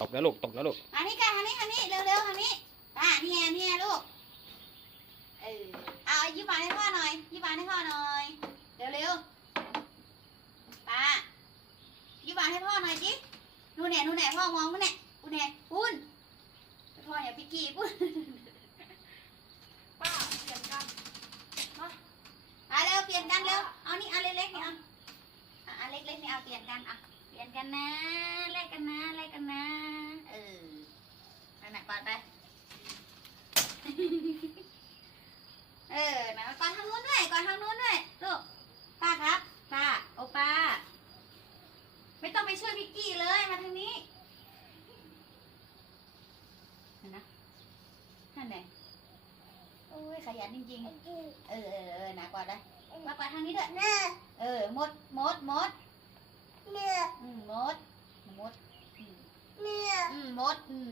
ตกแล้วลูกตกแล้วลูกอันนี้กันอันนี้อันนี้เร็วเร็วอันนี้ป้าเนี่ยเนี่ยลูกเออเอายิ้มหวานให้พ่อหน่อยยิ้มหวานให้พ่อหน่อยเร็วเร็วป้ายิ้มหวานให้พ่อหน่อยจินู่นเนี่ยนู่นเนี่ยพ่อมองนู่นเนี่ยนู่นเนี่ยปุ้นพ่ออย่าพิกกี้ปุ้นป้าเปลี่ยนกันเอาเร็วเปลี่ยนกันเร็วเอานี่อันเล็กๆนี่เอาอะอันเล็กๆนี่เอาเปลี่ยนกันอะเปลี่ยนกันนะ แลกกันนะแลกกันนะ เออนั่นน่ะก่อนไป เออนะก่อนทางนู้นด้วยก่อนทางนู้นด้วยลูกป้าครับป้าโอป้า ไม่ต้องไปช่วยพิกกี้เลยมาทางนี้เห็นนะนั่นไงโอ้ยขยันจริงๆ เออเออเออนะก่อนได้มาก่อนทางนี้ด้วยเออมดมดมดอืมมด มด เนี่ยมมดอืม